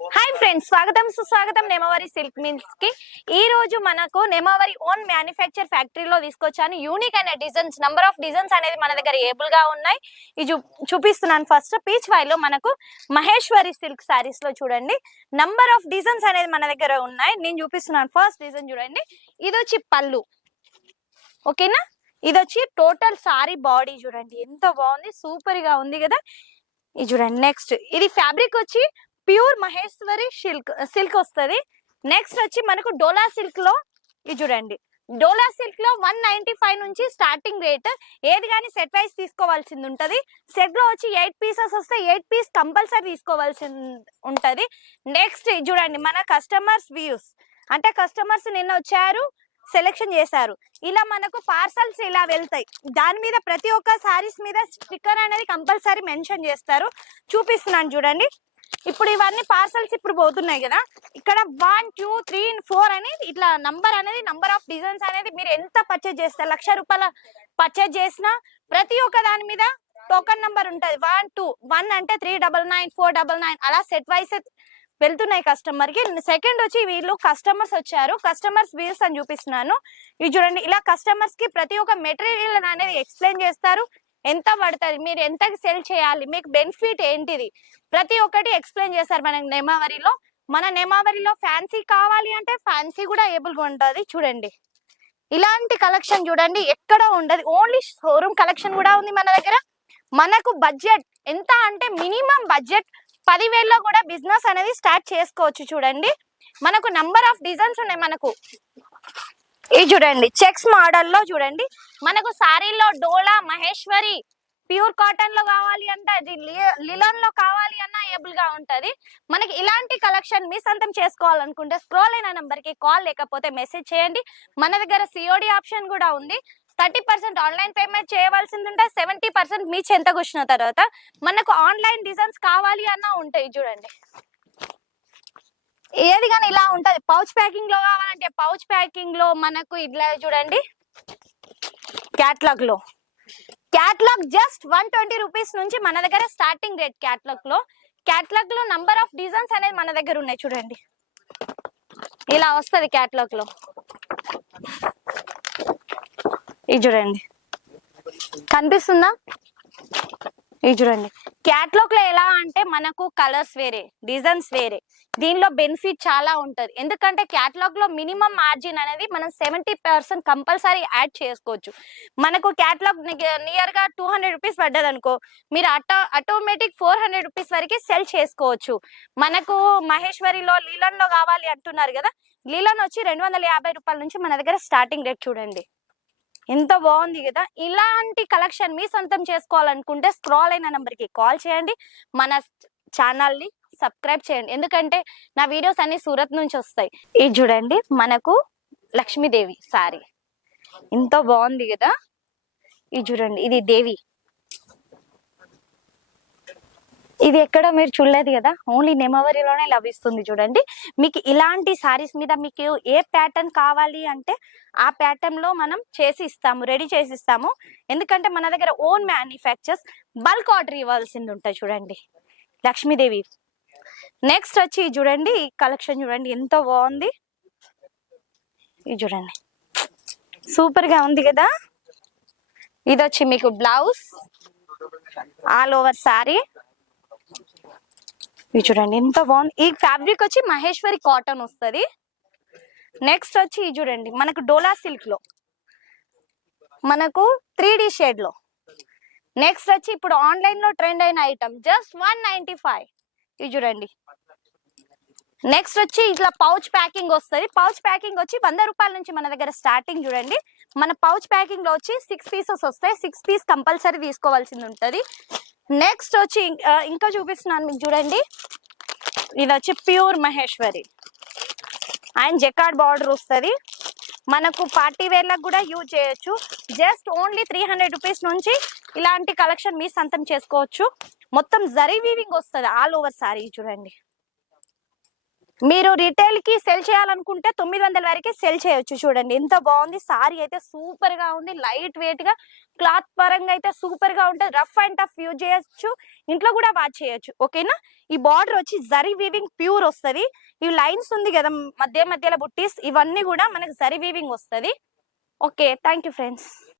Hi friends, స్వాగతం సుస్వాగతం నెమవరి silk mills కి. ఈ రోజు మనకు నెమవరి ఓన్ మ్యానుఫ్యాక్చర్ ఫ్యాక్టరీలో తీసుకొచ్చాను. యూనిక్ అయిన డిజైన్స్, నంబర్ ఆఫ్ డిజైన్స్ అనేది మన దగ్గర ఏబుల్ గా ఉన్నాయి. ఇది చూపిస్తున్నాను. ఫస్ట్ పీచ్ వై లో మనకు మహేశ్వరి సిల్క్ సారీస్ లో చూడండి, నంబర్ ఆఫ్ డిజైన్స్ అనేది మన దగ్గర ఉన్నాయి. నేను చూపిస్తున్నాను. ఫస్ట్ డిజైన్ చూడండి, ఇది వచ్చి పళ్ళు, ఓకేనా. ఇది వచ్చి టోటల్ సారీ బాడీ చూడండి, ఎంత బాగుంది, సూపర్ గా ఉంది కదా. ఇది చూడండి. నెక్స్ట్ ఇది ఫ్యాబ్రిక్ వచ్చి ప్యూర్ మహేశ్వరి సిల్క్ వస్తుంది. నెక్స్ట్ వచ్చి మనకు డోలా సిల్క్ లో ఇది చూడండి, డోలా సిల్క్ లో 195 నుంచి స్టార్టింగ్ రేట్. ఏది కానీ సెట్ వైస్ తీసుకోవాల్సింది ఉంటది. సెట్ లో వచ్చి 8 పీసెస్ వస్తే 8 పీస్ కంపల్సరీ తీసుకోవాల్సి ఉంటది. నెక్స్ట్ చూడండి, మన కస్టమర్స్ వ్యూస్ అంటే కస్టమర్స్ నిన్న వచ్చారు, సెలెక్షన్ చేశారు. ఇలా మనకు పార్సల్స్ ఇలా వెళ్తాయి. దాని మీద ప్రతి ఒక్క సారీస్ మీద స్టిక్కర్ అనేది కంపల్సరీ మెన్షన్ చేస్తారు. చూపిస్తున్నాను చూడండి. ఇప్పుడు ఇవన్నీ పార్సల్స్ ఇప్పుడు పోతున్నాయి కదా, ఇక్కడ 1 2 3 4 అనేది ఇట్లా నంబర్ అనేది, నంబర్ ఆఫ్ డిజైన్స్ అనేది మీరు ఎంత పర్చేజ్ చేస్తారు, 1,00,000 రూపాయల పర్చేజ్ చేసినా ప్రతి ఒక్క దాని మీద టోకన్ నంబర్ ఉంటది. 1 2 1 అంటే 399 499 అలా సెట్ వైస్ వెళ్తున్నాయి కస్టమర్ కి. సెకండ్ వచ్చి వీళ్ళు కస్టమర్స్ వచ్చారు, కస్టమర్స్ వ్యూస్ అని చూపిస్తున్నాను. ఇది చూడండి, ఇలా కస్టమర్స్ కి ప్రతి ఒక్క మెటీరియల్ అనేది ఎక్స్ప్లెయిన్ చేస్తారు. ఎంత పడుతుంది, మీరు ఎంతకి సెల్ చేయాలి, మీకు బెనిఫిట్ ఏంటిది, ప్రతి ఒక్కటి ఎక్స్ప్లెయిన్ చేస్తారు మన నెమావరిలో. మన నెమావరిలో ఫ్యాన్సీ కావాలి అంటే ఫ్యాన్సీ కూడా ఏబుల్ గా ఉంటుంది. చూడండి, ఇలాంటి కలెక్షన్ చూడండి, ఎక్కడ ఉండదు. ఓన్లీ షోరూమ్ కలెక్షన్ కూడా ఉంది మన దగ్గర. మనకు బడ్జెట్ ఎంత అంటే మినిమం బడ్జెట్ 10,000లో కూడా బిజినెస్ అనేది స్టార్ట్ చేసుకోవచ్చు. చూడండి, మనకు నంబర్ ఆఫ్ డిజైన్స్ ఉన్నాయి. మనకు ఇది చూడండి, చెక్స్ మోడల్ లో చూడండి, మనకు సారీలో డోలా మహేశ్వరి ప్యూర్ కాటన్ లో కావాలి అంటే, అది లిలన్ లో కావాలి అన్నా ఏబుల్ గా ఉంటది. మనకి ఇలాంటి కలెక్షన్ మీ సొంతం చేసుకోవాలనుకుంటే స్క్రోల్ అయిన నంబర్ కి కాల్ లేకపోతే మెసేజ్ చేయండి. మన దగ్గర సిఓడి ఆప్షన్ కూడా ఉంది. 30% ఆన్లైన్ పేమెంట్ చేయవలసింది ఉంటే 70% మీ చెంతకు వచ్చిన తర్వాత మనకు ఆన్లైన్ డిజైన్స్ కావాలి అన్నా ఉంటాయి. చూడండి, ఏది కానీ ఇలా ఉంటది. పౌచ్ ప్యాకింగ్ లో కావాలంటే పౌచ్ ప్యాకింగ్ లో మనకు ఇట్లా చూడండి, క్యాట్లాగ్ లో క్యాట్లాగ్ జస్ట్ 120 రూపీస్ నుంచి మన దగ్గర స్టార్టింగ్ రేట్. క్యాట్లాగ్ లో నంబర్ ఆఫ్ డిజైన్స్ అనేది మన దగ్గర ఉన్నాయి. చూడండి, ఇలా వస్తుంది క్యాట్లాగ్ లో. ఇది చూడండి, కనిపిస్తుందా? ఇది చూడండి, క్యాట్లాగ్ లో ఎలా అంటే మనకు కలర్స్ వేరే, డిజైన్స్ వేరే. దీనిలో బెనిఫిట్ చాలా ఉంటది. ఎందుకంటే క్యాట్లాగ్ లో మినిమం మార్జిన్ అనేది మనం 70% కంపల్సరీ యాడ్ చేసుకోవచ్చు. మనకు క్యాట్లాగ్ నియర్ గా 200 రూపీస్ పడ్డది అనుకో, మీరు ఆటోమేటిక్ 400 రూపీస్ వరకు సెల్ చేసుకోవచ్చు. మనకు మహేశ్వరిలో లీలన్ లో కావాలి అంటున్నారు కదా, లీలన్ వచ్చి 250 రూపాయల నుంచి మన దగ్గర స్టార్టింగ్ రేట్. చూడండి, ఎంత బాగుంది కదా. ఇలాంటి కలెక్షన్ మీ సొంతం చేసుకోవాలనుకుంటే స్క్రోల్ అయిన నంబర్ కి కాల్ చేయండి, మన ఛానల్ ని సబ్స్క్రైబ్ చేయండి. ఎందుకంటే నా వీడియోస్ అన్ని సూరత్ నుంచి వస్తాయి. ఇది చూడండి, మనకు లక్ష్మీదేవి సారీ ఎంత బాగుంది కదా. ఇది చూడండి, ఇది దేవి, ఇది ఎక్కడ మీరు చూడలేదు కదా, ఓన్లీ నెమవరిలోనే లభిస్తుంది. చూడండి, మీకు ఇలాంటి సారీస్ మీద మీకు ఏ ప్యాటర్న్ కావాలి అంటే ఆ ప్యాటర్న్ లో మనం చేసి ఇస్తాము, రెడీ చేసి ఇస్తాము. ఎందుకంటే మన దగ్గర ఓన్ మ్యానుఫ్యాక్చర్స్, బల్క్ ఆర్డర్ ఇవ్వాల్సింది ఉంటాయి. చూడండి, లక్ష్మీదేవి. నెక్స్ట్ వచ్చి చూడండి, ఈ కలెక్షన్ చూడండి, ఎంత బాగుంది. ఇది చూడండి, సూపర్ గా ఉంది కదా. ఇది వచ్చి మీకు బ్లౌజ్, ఆల్ ఓవర్ సారీ. ఇది చూడండి, ఎంత బాగుంది. ఈ ఫ్యాబ్రిక్ వచ్చి మహేశ్వరి కాటన్ వస్తుంది. నెక్స్ట్ వచ్చి చూడండి, మనకు డోలా సిల్క్ లో మనకు 3D షేడ్ లో. నెక్స్ట్ వచ్చి ఇప్పుడు ఆన్లైన్ లో ట్రెండ్ అయిన ఐటమ్ జస్ట్ 195. ఇది చూడండి. నెక్స్ట్ వచ్చి ఇట్లా పౌచ్ ప్యాకింగ్ వస్తుంది. పౌచ్ ప్యాకింగ్ వచ్చి 100 రూపాయల నుంచి మన దగ్గర స్టార్టింగ్. చూడండి, మన పౌచ్ ప్యాకింగ్ లో వచ్చి 6 పీసెస్ వస్తాయి. 6 పీస్ కంపల్సరీ తీసుకోవాల్సింది ఉంటది. నెక్స్ట్ వచ్చి ఇంకా చూపిస్తున్నాను మీకు. చూడండి, ఇది వచ్చి pure Maheshwari and jacquard border వస్తుంది. మనకు పార్టీ వేర్ లకు కూడా యూజ్ చేయొచ్చు. జస్ట్ ఓన్లీ 300 రూపీస్ నుంచి ఇలాంటి కలెక్షన్ మీ సొంతం చేసుకోవచ్చు. మొత్తం జరీ వీవింగ్ వస్తుంది ఆల్ ఓవర్ సారీ. చూడండి, మీరు రిటైల్ కి సెల్ చేయాలనుకుంటే 900 వరకు సెల్ చేయొచ్చు. చూడండి ఎంత బాగుంది సారీ అయితే, సూపర్ గా ఉంది, లైట్ వెయిట్ గా, క్లాత్ పరంగా అయితే సూపర్ గా ఉంటుంది. రఫ్ అండ్ టఫ్ యూజ్ చేయొచ్చు, ఇంట్లో కూడా వాచ్ చేయొచ్చు. ఓకేనా. ఈ బార్డర్ వచ్చి జరీ వీవింగ్ ప్యూర్ వస్తుంది. ఈ లైన్స్ ఉంది కదా మధ్యలో బుట్టీస్, ఇవన్నీ కూడా మనకి జరీ వీవింగ్ వస్తుంది. Okay, thank you friends.